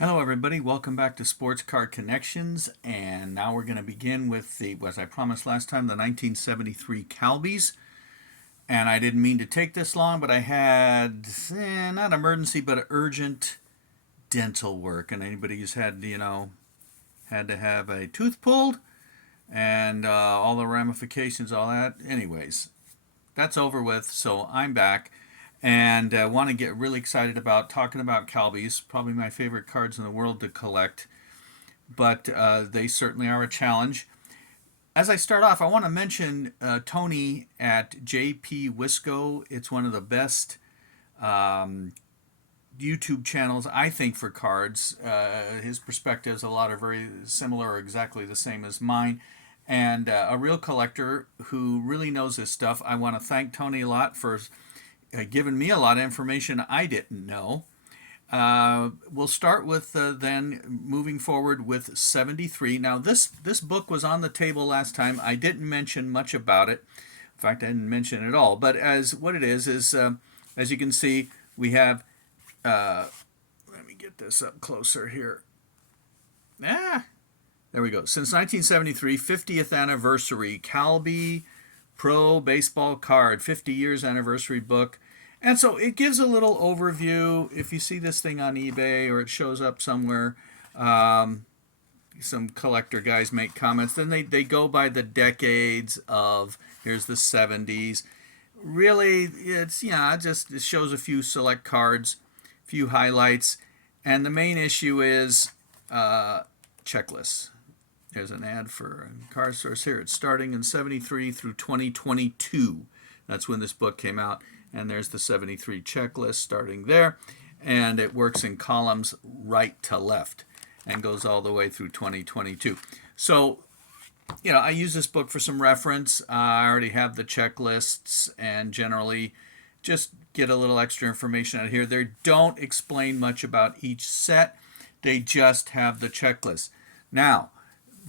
Hello, everybody. Welcome back to Sports Card Connections. And now we're going to begin with as I promised last time, the 1973 Calbees. And I didn't mean to take this long, but I had, not emergency, but urgent dental work. And anybody who's had, had to have a tooth pulled and all the ramifications, all that. Anyways, that's over with. So I'm back and want to get really excited about talking about Calbees, probably my favorite cards in the world to collect, but they certainly are a challenge. As I start off, I want to mention Tony at JP Wisco. It's one of the best um, YouTube channels, I think, for cards. His perspectives, a lot are very similar or exactly the same as mine. And a real collector who really knows his stuff. I want to thank Tony a lot for given me a lot of information I didn't know. We'll start with then moving forward with 73. Now, this book was on the table last time. I didn't mention much about it. In fact, I didn't mention it at all. But as what it is, as you can see, we have, let me get this up closer here. There we go. Since 1973, 50th anniversary, Calbee Pro Baseball Card, 50 years anniversary book. And so it gives a little overview. If you see this thing on eBay or it shows up somewhere, some collector guys make comments. Then they go by the decades of, here's the 70s. Really, it's, just it shows a few select cards, a few highlights. And the main issue is checklists. There's an ad for Card Source here. It's starting in 73 through 2022. That's when this book came out. And there's the 73 checklist starting there. And it works in columns right to left and goes all the way through 2022. So, I use this book for some reference. I already have the checklists and generally just get a little extra information out here. They don't explain much about each set. They just have the checklist. Now,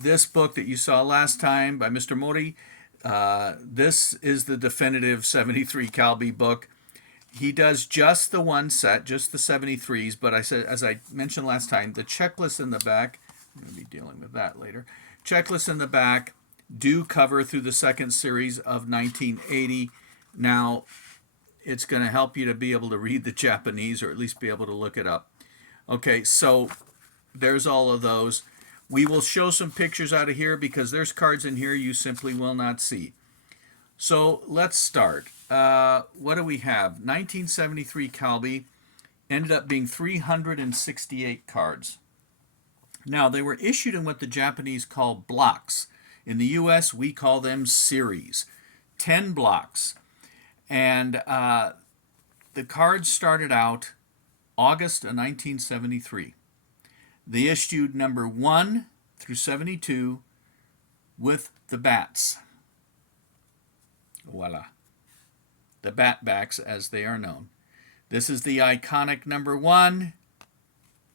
this book that you saw last time by Mr. Mori, this is the definitive 73 Calbee book. He does just the one set, just the 73s, but I said, as I mentioned last time, the checklist in the back, I'm going to be dealing with that later, checklists in the back do cover through the second series of 1980. Now, it's going to help you to be able to read the Japanese or at least be able to look it up. Okay, so there's all of those. We will show some pictures out of here because there's cards in here you simply will not see. So let's start. What do we have? 1973 Calbee ended up being 368 cards. Now, they were issued in what the Japanese call blocks. In the U.S., we call them series. 10 blocks. And the cards started out August of 1973. They issued number 1 through 72 with the bats. Voila. The bat backs, as they are known. This is the iconic number 1,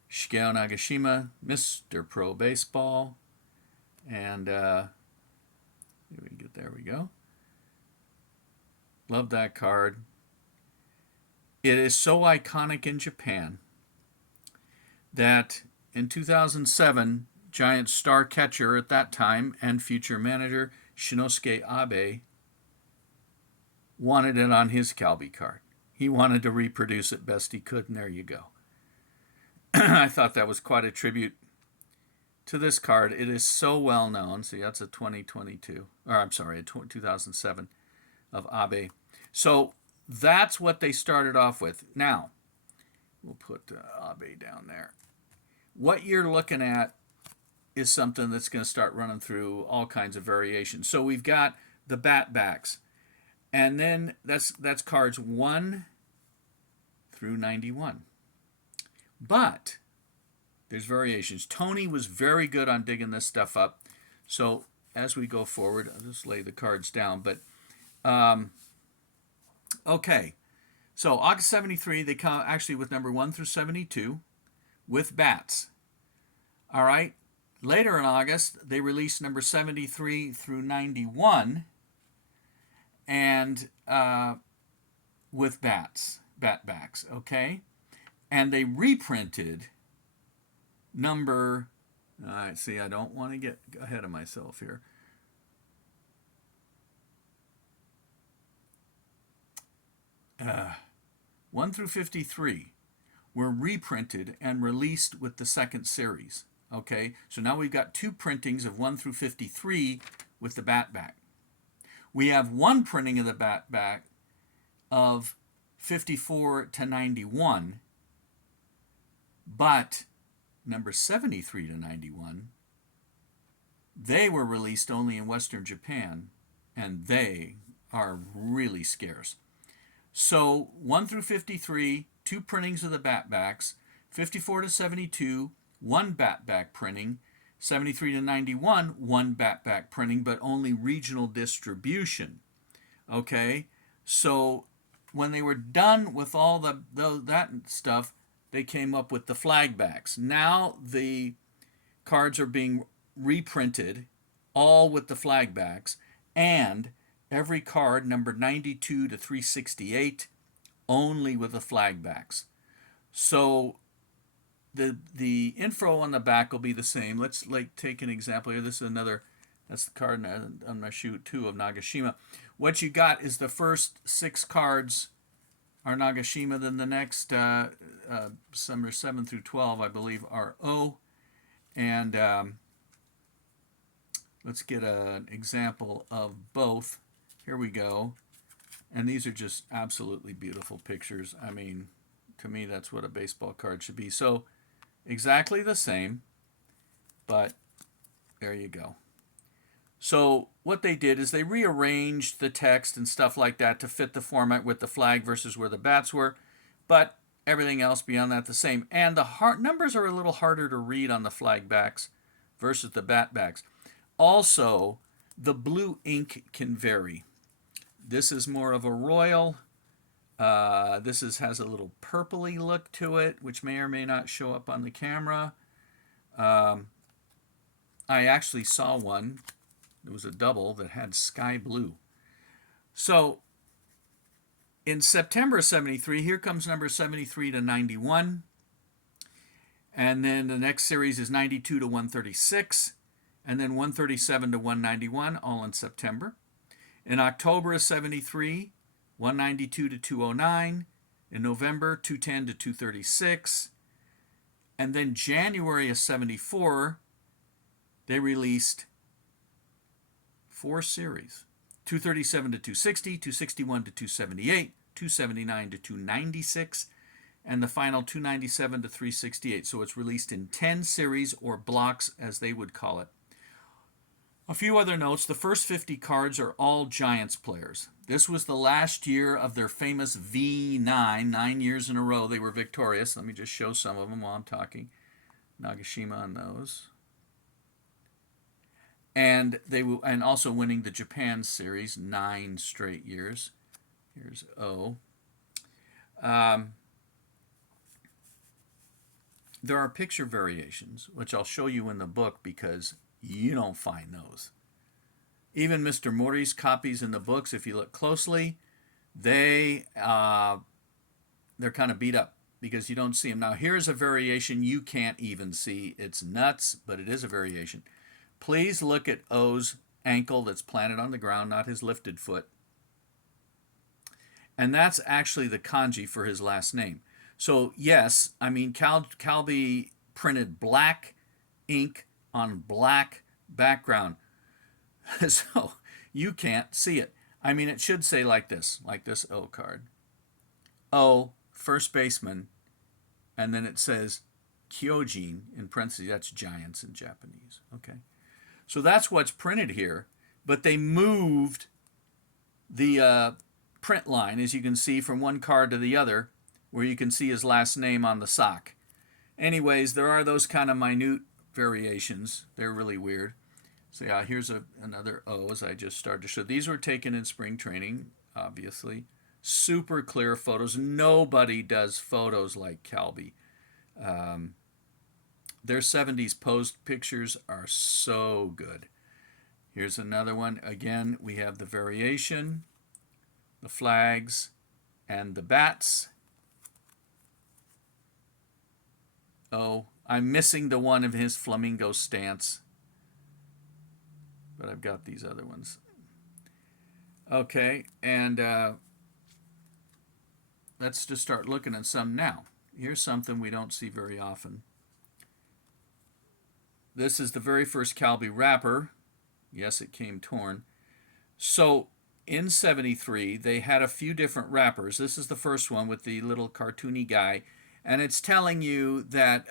Shigeo Nagashima, Mr. Pro Baseball. And there we go. Love that card. It is so iconic in Japan that in 2007, Giants star catcher at that time and future manager Shinosuke Abe wanted it on his Calbee card. He wanted to reproduce it best he could, and there you go. I thought that was quite a tribute to this card. It is so well known. See, that's a 2022, or I'm sorry, a 2007 of Abe. So that's what they started off with. Now, we'll put Abe down there. What you're looking at is something that's going to start running through all kinds of variations. So we've got the bat backs, and then that's cards 1 through 91. But there's variations. Tony was very good on digging this stuff up. So as we go forward, I'll just lay the cards down. But okay, so August 73, they come actually with number 1 through 72 with bats. All right. Later in August, they released number 73 through 91 and with bat backs, okay? And they reprinted number, see, I don't want to get ahead of myself here. 1 through 53 were reprinted and released with the second series. Okay, so now we've got 2 printings of 1 through 53 with the Batback. We have 1 printing of the Batback of 54 to 91, but number 73 to 91, they were released only in Western Japan, and they are really scarce. So 1 through 53, 2 printings of the Batbacks, 54 to 72, 1 Batback printing, 73 to 91, 1 Batback printing, but only regional distribution. Okay, so when they were done with all that stuff, they came up with the Flagbacks. Now the cards are being reprinted, all with the Flagbacks, and every card numbered 92 to 368, only with the Flagbacks. So the info on the back will be the same. Let's take an example here. This is another, that's the card on my shoe too of Nagashima. What you got is the first 6 cards are Nagashima, then the next some are 7 through 12, I believe, are O. And let's get an example of both. Here we go. And these are just absolutely beautiful pictures. I mean, to me, that's what a baseball card should be. So exactly the same, but there you go. So what they did is they rearranged the text and stuff like that to fit the format with the flag versus where the bats were, but everything else beyond that the same. And the numbers are a little harder to read on the flag backs versus the bat backs. Also, the blue ink can vary. This is more of a royal. This has a little purpley look to it, which may or may not show up on the camera. I actually saw one. It was a double that had sky blue. So in September of 73, here comes number 73 to 91. And then the next series is 92 to 136. And then 137 to 191, all in September. In October of 73, 192 to 209. In November, 210 to 236. And then January of 74, they released 4 series. 237 to 260, 261 to 278, 279 to 296, and the final 297 to 368. So it's released in 10 series, or blocks as they would call it. A few other notes. The first 50 cards are all Giants players. This was the last year of their famous V9. 9 years in a row they were victorious. Let me just show some of them while I'm talking. Nagashima on those. And also winning the Japan series 9 straight years. Here's O. There are picture variations, which I'll show you in the book because you don't find those. Even Mr. Mori's copies in the books, if you look closely, they're kind of beat up because you don't see them. Now here's a variation you can't even see. It's nuts, but it is a variation. Please look at O's ankle that's planted on the ground, not his lifted foot. And that's actually the kanji for his last name. So yes, I mean, Calbee printed black ink on black background. So you can't see it. I mean, it should say like this O card. O, first baseman, and then it says Kyojin in parentheses. That's Giants in Japanese. Okay. So that's what's printed here, but they moved the print line, as you can see, from one card to the other, where you can see his last name on the sock. Anyways, there are those kind of minute variations. They're really weird. So yeah, here's another O, as I just started to show. These were taken in spring training, obviously. Super clear photos. Nobody does photos like Calbee. Their 70s posed pictures are so good. Here's another one. Again, we have the variation, the flags, and the bats. O, I'm missing the one of his flamingo stance, but I've got these other ones. Okay, and let's just start looking at some now. Here's something we don't see very often. This is the very first Calbee wrapper. Yes, it came torn. So in 73, they had a few different wrappers. This is the first one with the little cartoony guy. And it's telling you that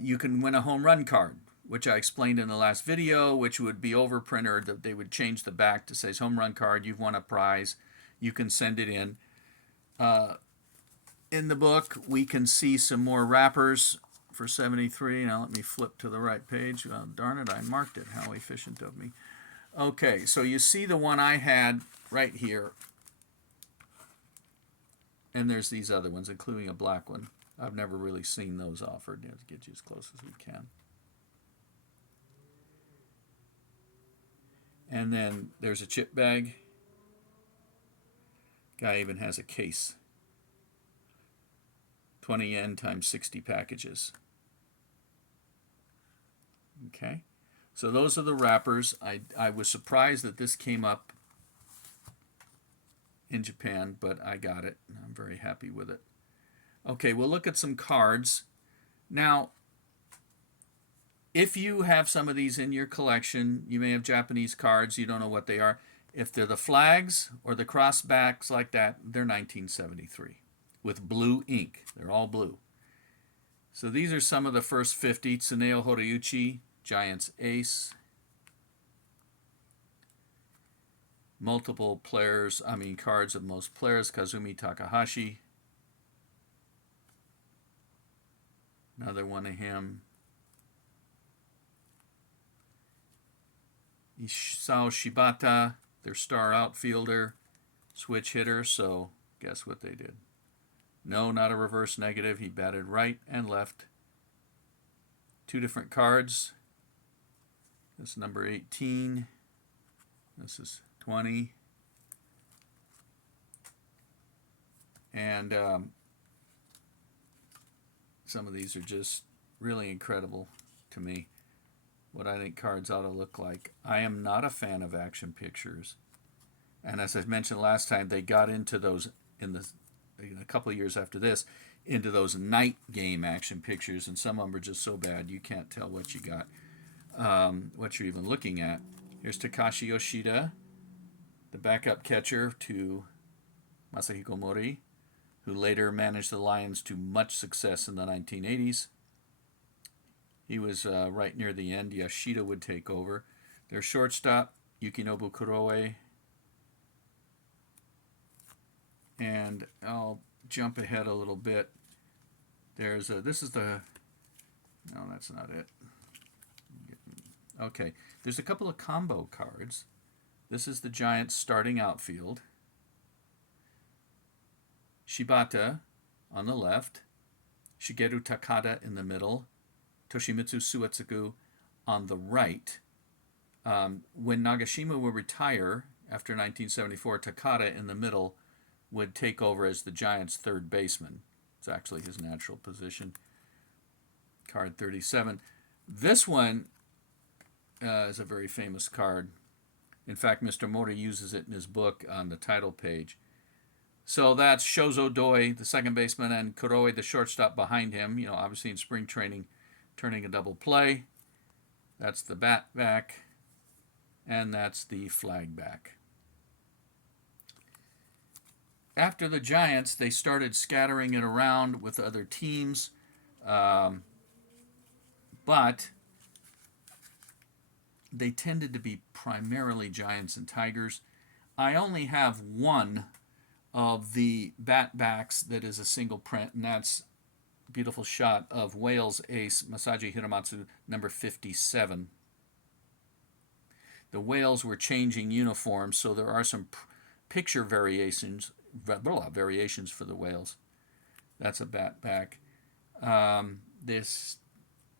you can win a home run card, which I explained in the last video, which would be overprinted. They would change the back to say home run card, you've won a prize, you can send it in. In the book, we can see some more wrappers for 73. Now let me flip to the right page. Oh, darn it, I marked it. How efficient of me. Okay, so you see the one I had right here. And there's these other ones, including a black one. I've never really seen those offered. Let's get you as close as we can. And then there's a chip bag. Guy even has a case. 20 yen times 60 packages. Okay, so those are the wrappers. I was surprised that this came up in Japan, but I got it. I'm very happy with it. Okay, we'll look at some cards. Now, if you have some of these in your collection, you may have Japanese cards, you don't know what they are. If they're the flags or the crossbacks like that, they're 1973 with blue ink. They're all blue. So these are some of the first 50. Tsuneo Horiyuchi, Giants Ace. Multiple players, cards of most players. Kazumi Takahashi. Another one of him. Isao Shibata, their star outfielder, switch hitter, so guess what they did? No, not a reverse negative. He batted right and left. Two different cards. This is number 18. This is 20. And some of these are just really incredible to me. What I think cards ought to look like. I am not a fan of action pictures. And as I mentioned last time, they got into those in a couple of years after this, into those night game action pictures, and some of them are just so bad you can't tell what you got, what you're even looking at. Here's Takashi Yoshida, the backup catcher to Masahiko Mori, who later managed the Lions to much success in the 1980s. He was right near the end. Yoshida would take over. Their shortstop, Yukinobu Kuroe. And I'll jump ahead a little bit. This is the, no, that's not it. Okay, there's a couple of combo cards. This is the Giants starting outfield. Shibata on the left. Shigeru Takada in the middle. Toshimitsu Suetsugu on the right. When Nagashima would retire after 1974, Takada in the middle would take over as the Giants' third baseman. It's actually his natural position. Card 37. This one is a very famous card. In fact, Mr. Mori uses it in his book on the title page. So that's Shozo Doi, the second baseman, and Kuroe, the shortstop behind him, obviously in spring training, turning a double play. That's the bat back, and that's the flag back. After the Giants, they started scattering it around with other teams, but they tended to be primarily Giants and Tigers. I only have one of the bat backs that is a single print, and that's a beautiful shot of Wales ace Masaji Hiramatsu, number 57. The Wales were changing uniforms, so there are some picture variations for the Wales. That's a bat back. This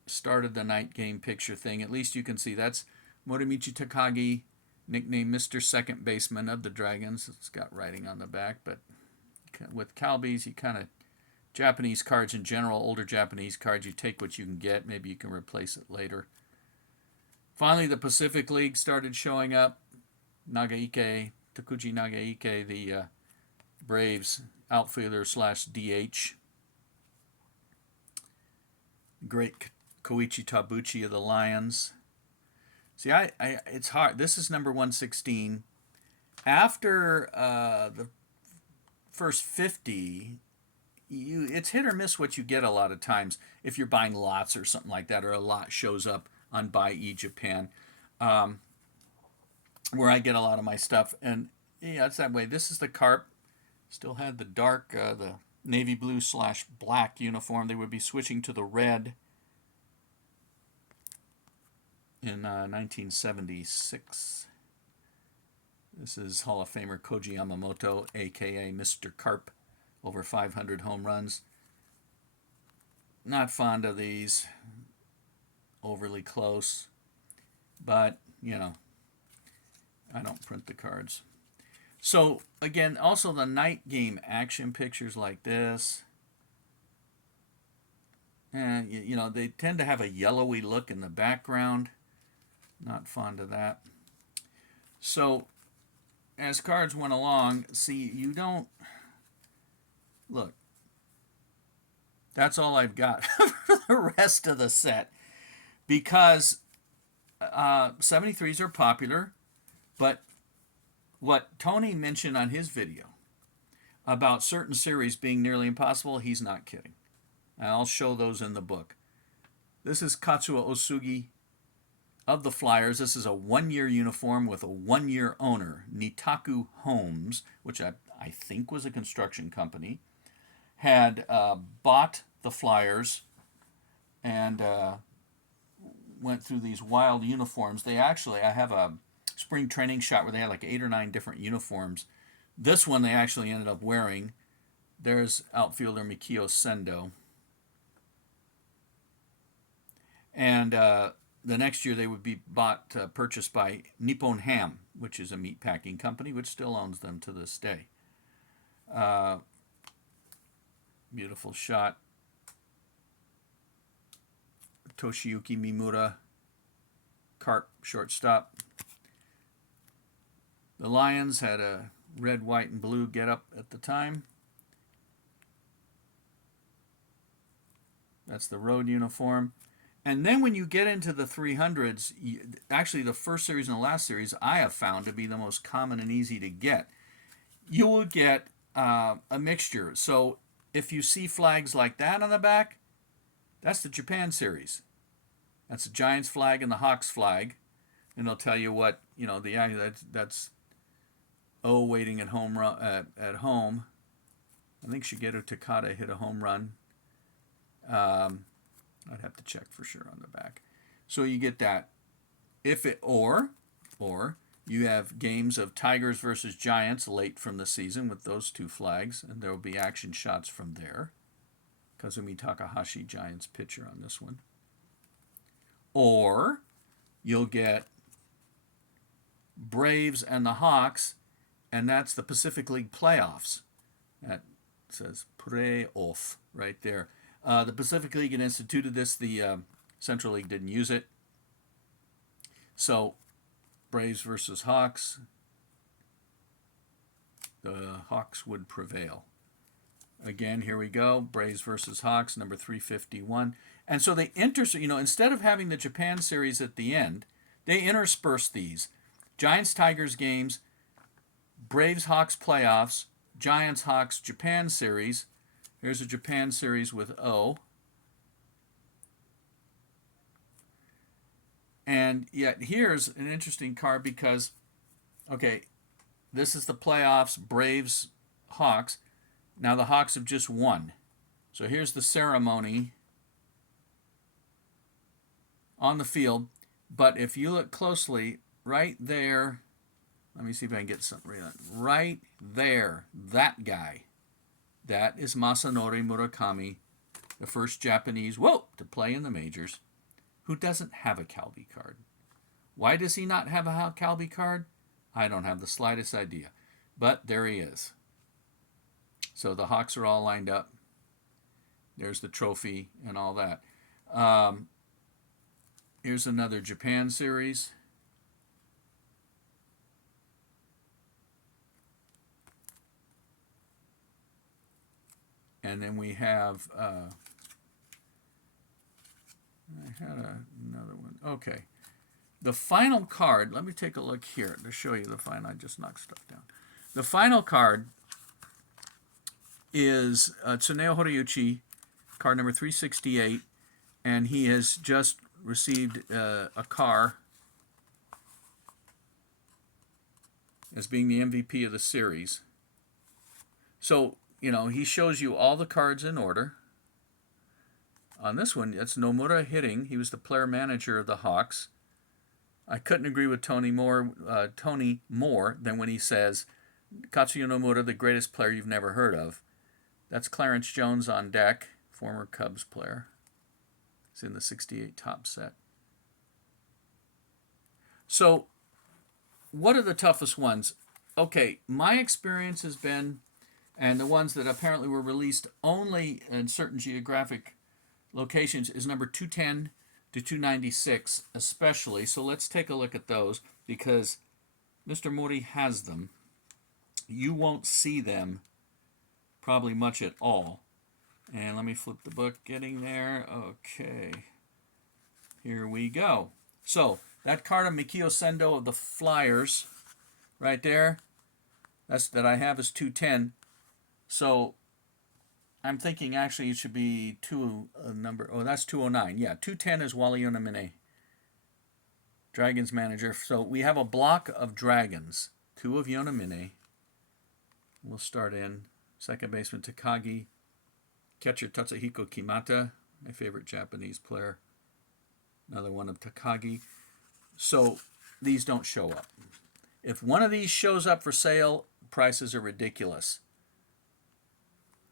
started the night game picture thing. At least you can see that's Morimichi Takagi, nicknamed Mr. Second Baseman of the Dragons. It's got writing on the back, but with Calbees, you kind of Japanese cards in general, older Japanese cards, you take what you can get. Maybe you can replace it later. Finally, the Pacific League started showing up. Nagaike, Takuji Nagaike, the Braves outfielder slash DH. Great Koichi Tabuchi of the Lions. See, it's hard. This is number 116. After the first 50, it's hit or miss what you get a lot of times if you're buying lots or something like that, or a lot shows up on Buy Japan, where I get a lot of my stuff. And yeah, it's that way. This is the Carp. Still had the dark, the navy blue slash black uniform. They would be switching to the red in 1976. This is Hall of Famer Koji Yamamoto, a.k.a. Mr. Carp, over 500 home runs. Not fond of these, overly close, but, you know, I don't print the cards. So, again, also the night game action pictures like this. And, you know, they tend to have a yellowy look in the background. Not fond of that. So, as cards went along, see, you don't... Look. That's all I've got for the rest of the set. Because 73s are popular, but what Tony mentioned on his video about certain series being nearly impossible, he's not kidding. And I'll show those in the book. This is Katsuo Osugi of the Flyers. This is a one-year uniform with a one-year owner, Nitaku Homes, which I think was a construction company, had bought the Flyers and went through these wild uniforms. They actually, I have a spring training shot where they had like 8 or 9 different uniforms. This one they actually ended up wearing. There's outfielder Mikio Sendo. And the next year they would be purchased by Nippon Ham, which is a meat packing company, which still owns them to this day. Beautiful shot. Toshiyuki Mimura, Carp, shortstop. The Lions had a red, white, and blue get-up at the time. That's the road uniform. And then when you get into the 300s, actually the first series and the last series I have found to be the most common and easy to get. You will get a mixture. So if you see flags like that on the back, that's the Japan series. That's the Giants flag and the Hawks flag. And they'll tell you what, you know, that's O waiting at home. I think Shigeru Takada hit a home run. I'd have to check for sure on the back. So you get that. Or you have games of Tigers versus Giants late from the season with those two flags, and there will be action shots from there. Kazumi Takahashi, Giants pitcher on this one. Or you'll get Braves and the Hawks, and that's the Pacific League playoffs. That says playoff right there. The Pacific League had instituted this. The Central League didn't use it. So, Braves versus Hawks. The Hawks would prevail. Again, here we go. Braves versus Hawks, number 351. And so they instead of having the Japan series at the end, they intersperse these. Giants-Tigers games, Braves-Hawks playoffs, Giants-Hawks Japan series. Here's a Japan series with O. And yet here's an interesting card because, okay, this is the playoffs, Braves, Hawks. Now the Hawks have just won. So here's the ceremony on the field. But if you look closely, right there, let me see if I can get something right there, that guy. That is Masanori Murakami, the first Japanese to play in the majors, who doesn't have a Calbee card. Why does he not have a Calbee card? I don't have the slightest idea. But there he is. So the Hawks are all lined up. There's the trophy and all that. Um, Here's another Japan series. And then we have, I had another one. Okay. The final card, let me take a look here to show you the final. I just knocked stuff down. The final card is Tsuneo Horiuchi, card number 368, and he has just received a car as being the MVP of the series. So, you know, he shows you all the cards in order. On this one, it's Nomura hitting. He was the player manager of the Hawks. I couldn't agree with Tony more than when he says, Katsuya Nomura, the greatest player you've never heard of. That's Clarence Jones on deck, former Cubs player. He's in the 68 top set. So, what are the toughest ones? Okay, my experience has been, and the ones that apparently were released only in certain geographic locations, is number 210 to 296 especially. So let's take a look at those because Mr. Mori has them. You won't see them probably much at all. And let me flip the book, getting there. Okay, here we go. So that card of Mikio Sendo of the Flyers right there, that I have is 210. So I'm thinking actually it should be that's 209. Yeah, 210 is Wally Yonamine, Dragons manager. So we have a block of Dragons, 2 of Yonamine. We'll start in second baseman Takagi, catcher Tatsuhiko Kimata, my favorite Japanese player. Another one of Takagi. So these don't show up. If one of these shows up for sale, prices are ridiculous.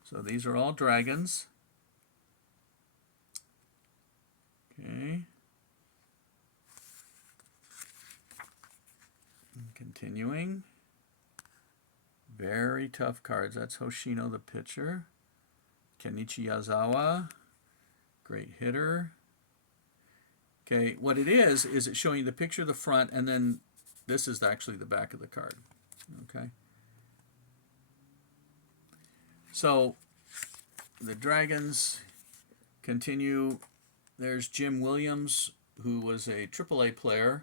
So these are all Dragons. Okay. Continuing. Very tough cards. That's Hoshino, the pitcher. Kenichi Yazawa, great hitter. Okay, what it is it's showing you the picture of the front, and then this is actually the back of the card. Okay. So the Dragons continue. There's Jim Williams, who was a AAA player,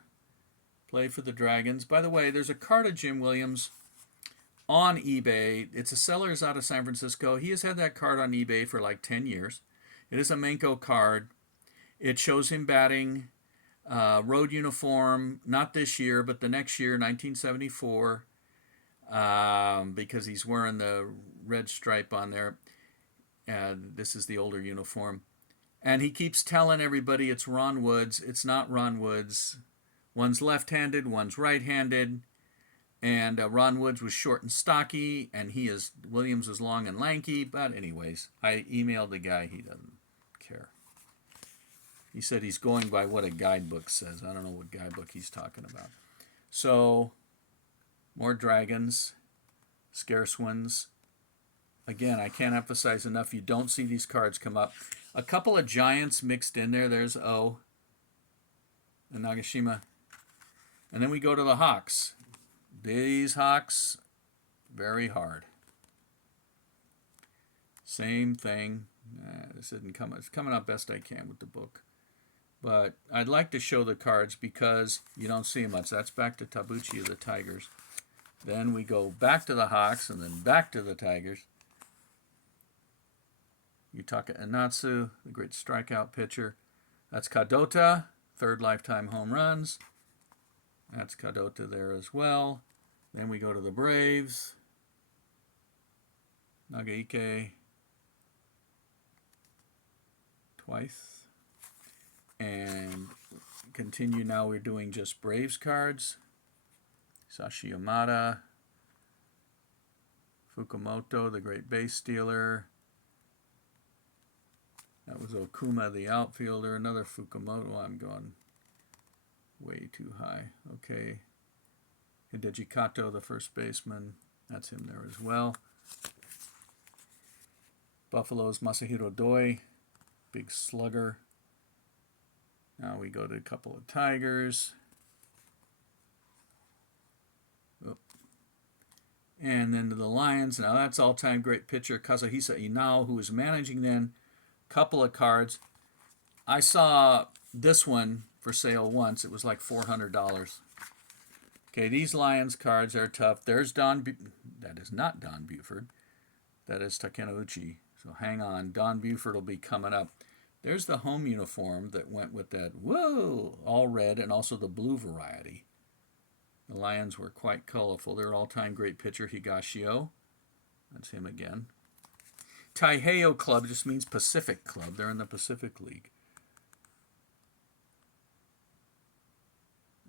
played for the Dragons. By the way, there's a card of Jim Williams on eBay. It's a seller's out of San Francisco. He has had that card on eBay for like 10 years. It is a Menko card. It shows him batting, road uniform, not this year, but the next year, 1974, because he's wearing the red stripe on there. This is the older uniform. And he keeps telling everybody it's Ron Woods. It's not Ron Woods. One's left-handed, one's right-handed. And Ron Woods was short and stocky, and Williams was long and lanky. But anyways, I emailed the guy. He doesn't care. He said he's going by what a guidebook says. I don't know what guidebook he's talking about. So, more Dragons, scarce ones. Again, I can't emphasize enough, you don't see these cards come up. A couple of Giants mixed in there. There's O and Nagashima. And then we go to the Hawks. These Hawks, very hard. Same thing. This isn't coming. It's coming up best I can with the book. But I'd like to show the cards because you don't see much. That's back to Tabuchi of the Tigers. Then we go back to the Hawks and then back to the Tigers. Yutaka Inatsu, the great strikeout pitcher. That's Kadota, third lifetime home runs. That's Kadota there as well. Then we go to the Braves. Nagaike twice. And continue now, we're doing just Braves cards. Sashi Yamada. Fukumoto, the great base stealer. That was Okuma, the outfielder. Another Fukumoto. I'm going way too high. Okay. Hideji Kato, the first baseman. That's him there as well. Buffalo's Masahiro Doi, big slugger. Now we go to a couple of Tigers. Oop. And then to the Lions. Now that's all-time great pitcher Kazuhisa Inao, who was managing then. Couple of cards. I saw this one for sale once. It was like $400. Okay, these Lions cards are tough. There's that is not Don Buford. That is Takenouchi. So hang on. Don Buford will be coming up. There's the home uniform that went with that. Whoa! All red and also the blue variety. The Lions were quite colorful. Their all-time great pitcher, Higashio. That's him again. Taiheiyo Club just means Pacific Club. They're in the Pacific League.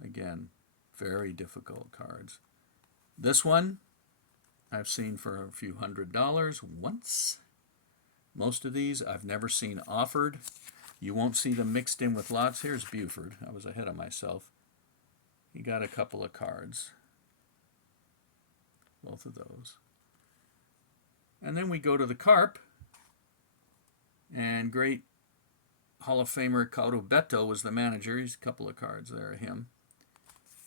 Again, very difficult cards. This one I've seen for a few $100 once. Most of these I've never seen offered. You won't see them mixed in with lots. Here's Buford. I was ahead of myself. He got a couple of cards. Both of those. And then we go to the Carp. And great Hall of Famer Kaoru Beto was the manager. He's a couple of cards there of him.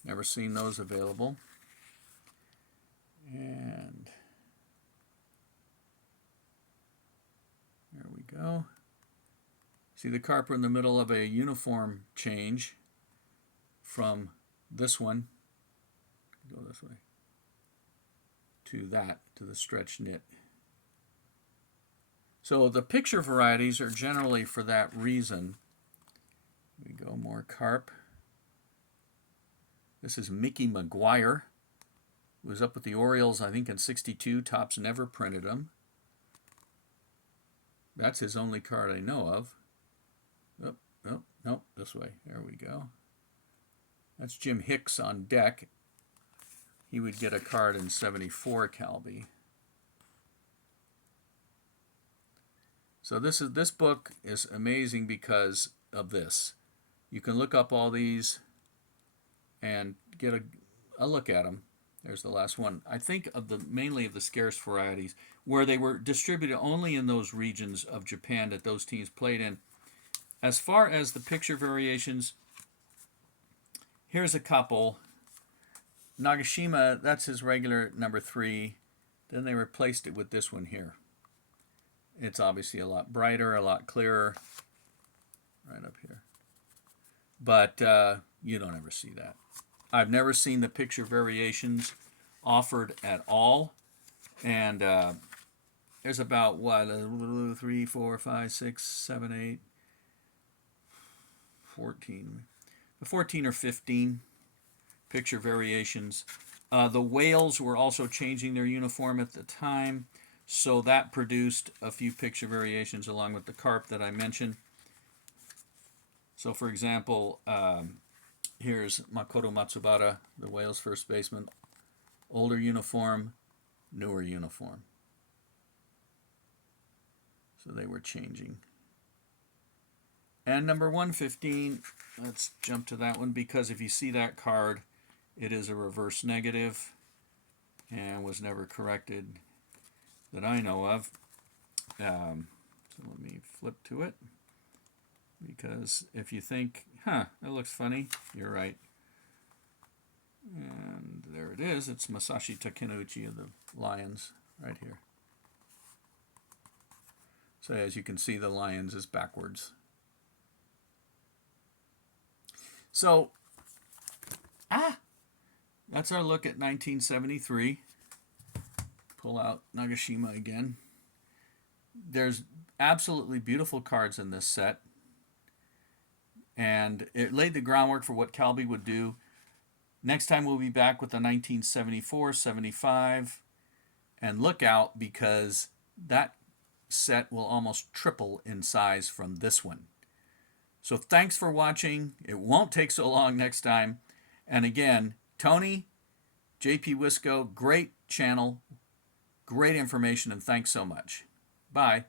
Never seen those available. And there we go. See the Carp in the middle of a uniform change from this one, go this way, to that, to the stretch knit. So the picture varieties are generally for that reason. We go more Carp. This is Mickey McGuire. He was up with the Orioles, I think, in '62. Topps never printed him. That's his only card I know of. Nope, this way. There we go. That's Jim Hicks on deck. He would get a card in '74 Calbee. So this book is amazing because of this. You can look up all these and get a look at them. There's the last one. I think of mainly of the scarce varieties where they were distributed only in those regions of Japan that those teams played in. As far as the picture variations, here's a couple. Nagashima, that's his regular number 3. Then they replaced it with this one here. It's obviously a lot brighter, a lot clearer. Right up here. But you don't ever see that. I've never seen the picture variations offered at all. And there's about, 3, 4, 5, 6, 7, 8, 14. 14 or 15 picture variations. The Whales were also changing their uniform at the time, so that produced a few picture variations along with the Carp that I mentioned. So, for example, here's Makoto Matsubara, the Whales first baseman. Older uniform, newer uniform. So they were changing. And number 115, let's jump to that one, because if you see that card, it is a reverse negative and was never corrected that I know of. So let me flip to it, because if you think, that looks funny, you're right. And there it is. It's Masashi Takenouchi of the Lions right here. So as you can see, the Lions is backwards. So, that's our look at 1973. Pull out Nagashima again. There's absolutely beautiful cards in this set. And it laid the groundwork for what Calbee would do. Next time we'll be back with the 1974, 75. And look out, because that set will almost triple in size from this one. So thanks for watching. It won't take so long next time. And again, Tony, JP Wisco, great channel, great information, and thanks so much. Bye.